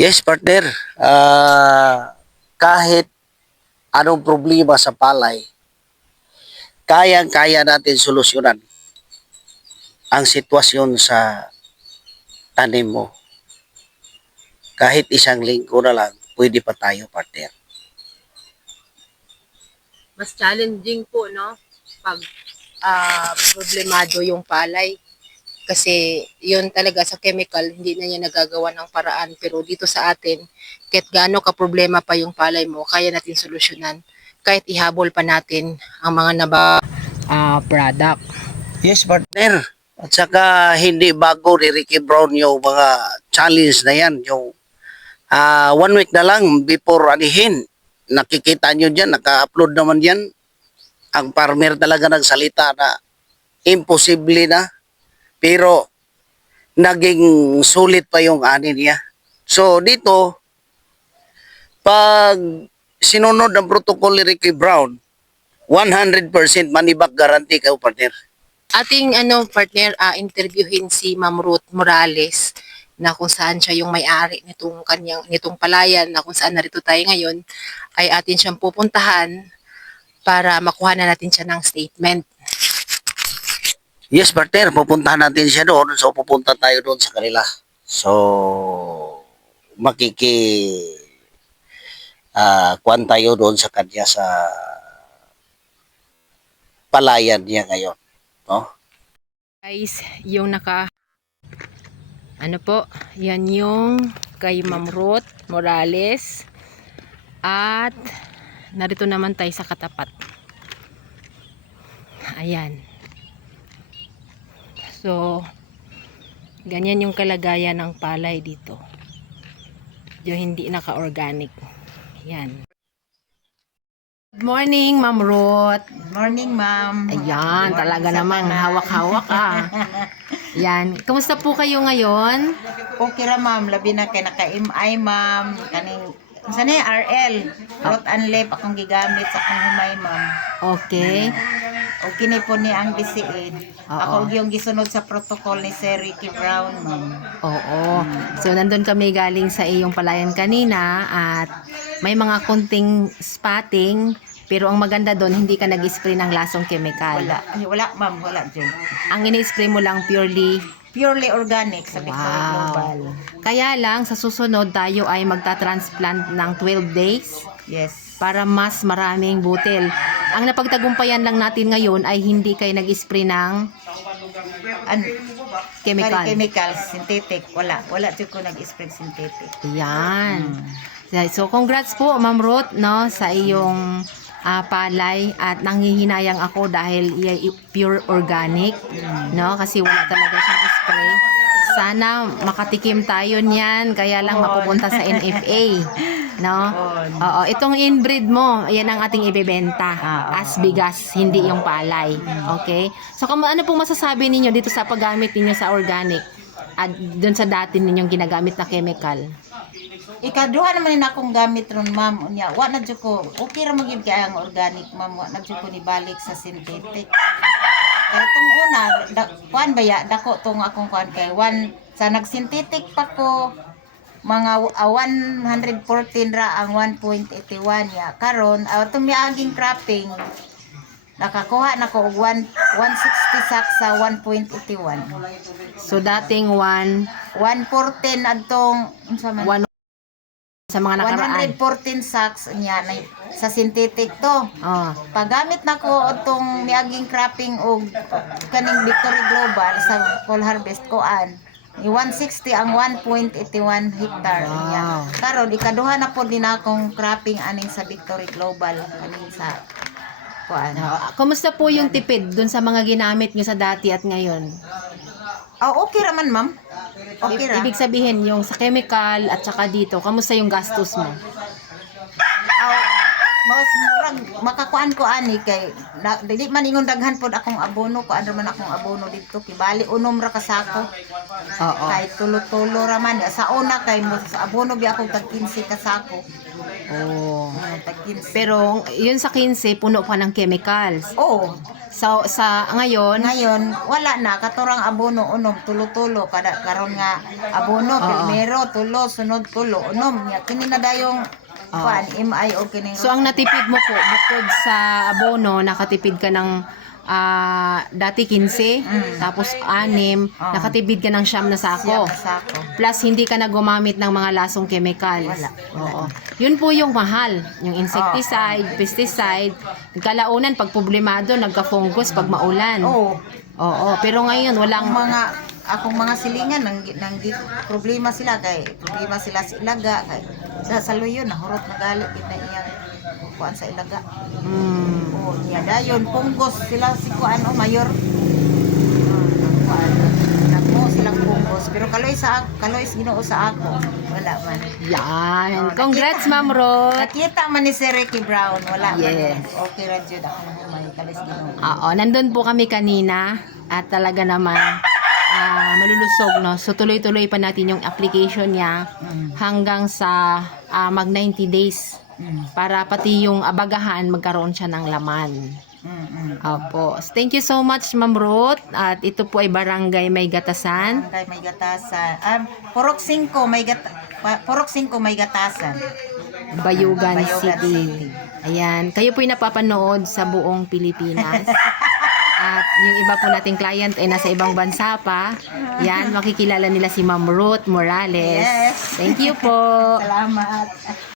Yes, partner. Kahit anong problema sa palay, kayang-kaya natin solusyonan ang sitwasyon sa tanim mo. Kahit isang linggo na lang, pwede pa tayo, partner. Mas challenging po, no? Pag problemado yung palay. Kasi yun talaga sa chemical, hindi na niya nagagawa ng paraan. Pero dito sa atin, kahit gaano ka problema pa yung palay mo, kaya natin solusyonan. Kahit ihabol pa natin ang mga product. Yes, partner. At saka hindi bago ni Ricky Brown yung mga challenge na yan. Yung 1 week na lang before anihin. Nakikita nyo dyan, naka-upload naman yan. Ang farmer talaga nagsalita na imposible na. Pero naging sulit pa yung ani niya. So dito, pag sinunod ang protocol ni Ricky Brown, 100% money back guarantee kayo, partner. Ating partner, interviewin si Ma'am Ruth Morales na kung saan siya yung may-ari nitong palayan na kung saan narito tayo ngayon, ay atin siyang pupuntahan para makuha na natin siya ng statement. Yes, partner, pupuntahan natin siya doon. So, pupunta tayo doon sa kanila. So, kuan tayo doon sa kanya sa palayan niya ngayon. No? Guys, yung ano po, yan yung kay Ma'am Ruth Morales. At narito naman tayo sa katapat. Ayan. So, ganyan yung kalagayan ng palay dito. Yung hindi naka-organic. Yan. Good morning, Ma'am Ruth. Morning, ma'am. Ayan, Morning talaga sa namang tanan. hawak-hawak Yan. Kamusta po kayo ngayon? Okay ra, ma'am. Labi na kay naka-MI, ma'am. Kaning sana RL. Rot and lip akong gigamit sa akong humay, ma'am. Okay. Okay ni po ni ang DCA. Oo. Ako yung gisunod sa protocol ni Sir Ricky Brown, ma'am. Oo. So, nandun kami galing sa iyong palayan kanina at may mga kunting spotting pero ang maganda doon, hindi ka nag-spray ng lasong chemical. Wala. Ay, wala, ma'am. Wala dyan. Ang ini-spray mo lang purely Purely organic sa Victory Global. Kaya lang, sa susunod tayo ay magta-transplant ng 12 days Yes. para mas maraming butil. Ang napagtagumpayan lang natin ngayon ay hindi kayo nag-spray ng An chemical. chemical, synthetic. Wala. Wala dyan ko nag-spread synthetic. Yan. So, congrats po, Ma'am Ruth, no, sa iyong palay at nanghihinayang ako dahil pure organic, no, kasi wala talaga siyang spray. Sana makatikim tayo niyan, kaya lang mapupunta sa NFA, no? Oo, itong inbreed mo, yan ang ating ibebenta as bigas, hindi yung palay. Okay? So, ano pong masasabi ninyo dito sa paggamit ninyo sa organic at doon sa dati ninyong ginagamit na chemical? Ikaduha naman na akong gamit ron, ma'am. Unya, wa na jud ko. Okay ra magid kay ang organic, ma'am. Wa na jud ko ni balik sa synthetic. Kaya itong una, kuan ba ya, dako tong akong kuan kay sa nag-synthetic pa ko mga 114 ra ang 1.81 ya. Karon, itong miaging cropping nakakuha na ko og 160 sacks sa 1.81. So, dating 114 114 adtong unsa man sa mga nakaraan. 114 sacks niya na sa synthetic to. Oh. Paggamit na ko itong miaging cropping o kaning Victory Global sa full harvest ko an. 160 ang 1.81 hectare niya. Karon ikaduha na po din akong cropping aning sa Victory Global kaning sa kuan. Kumusta po yung tipid dun sa mga ginamit nyo sa dati at ngayon? Okay raman, ma'am. Okay ra. Ibig sabihin, yung sa chemical at saka dito, kamusta yung gastos mo? Mas murag makakuan ko ani kay dili man ingon daghan pod akong abono ko ano man akong abono dito kay bali unom ra ka sako. Oo. Kay tulo-tulo ra man sa una kay mo sa abono bi ako tag 15 ka sako. Oh. Tag 15. Pero yun sa 15, puno pa ng chemicals. Oh, So, sa ngayon, Ngayon, wala na. Katurang abono, unom, tulo-tulo. Kada karon nga abono, primero, tulo, sunod, tulo, unom. Kini na dayong kuan, MI o kini. so ang natipid mo po, bukod sa abono, nakatipid ka ng dati 15, tapos 6, nakatipid ka ng 9 na sako. Sako. Plus, hindi ka na gumamit ng mga lasong chemicals. Wala. Oo. Yun po yung mahal. Yung insecticide, pesticide. Kalaunan, pag problemado, nagka-fungus pag maulan. Oo. Oo. Pero ngayon, walang... Akong mga silingan nang problema sila sa ilaga kay sa luyon nahurot na galit na iyang kuan sa ilaga. Oh, niya dayon punggos sila si kuan o mayor. Nagmo silang punggos pero kaloy Ginoo sa ako wala man. Yan. Congrats, Ma'am Ruth. Nakita man ni Sir Ricky Brown wala Yes. man. Okay ra jud ako may kalis Ginoo. Oo. Nandun po kami kanina at talaga naman malulusog, no? So, tuloy-tuloy pa natin yung application niya hanggang sa mag 90 days para pati yung abagahan magkaroon siya ng laman. Opo. Thank you so much, Ma'am Ruth. At ito po ay Barangay May Gatasan. Barangay May Gatasan. Purok 5 May Gatasan. Bayugan Bayugan City. Ayan. Kayo po ay napapanood sa buong Pilipinas. At yung iba po nating client ay nasa ibang bansa pa. Yan, makikilala nila si Ma'am Ruth Morales. Yes. Thank you po. Salamat.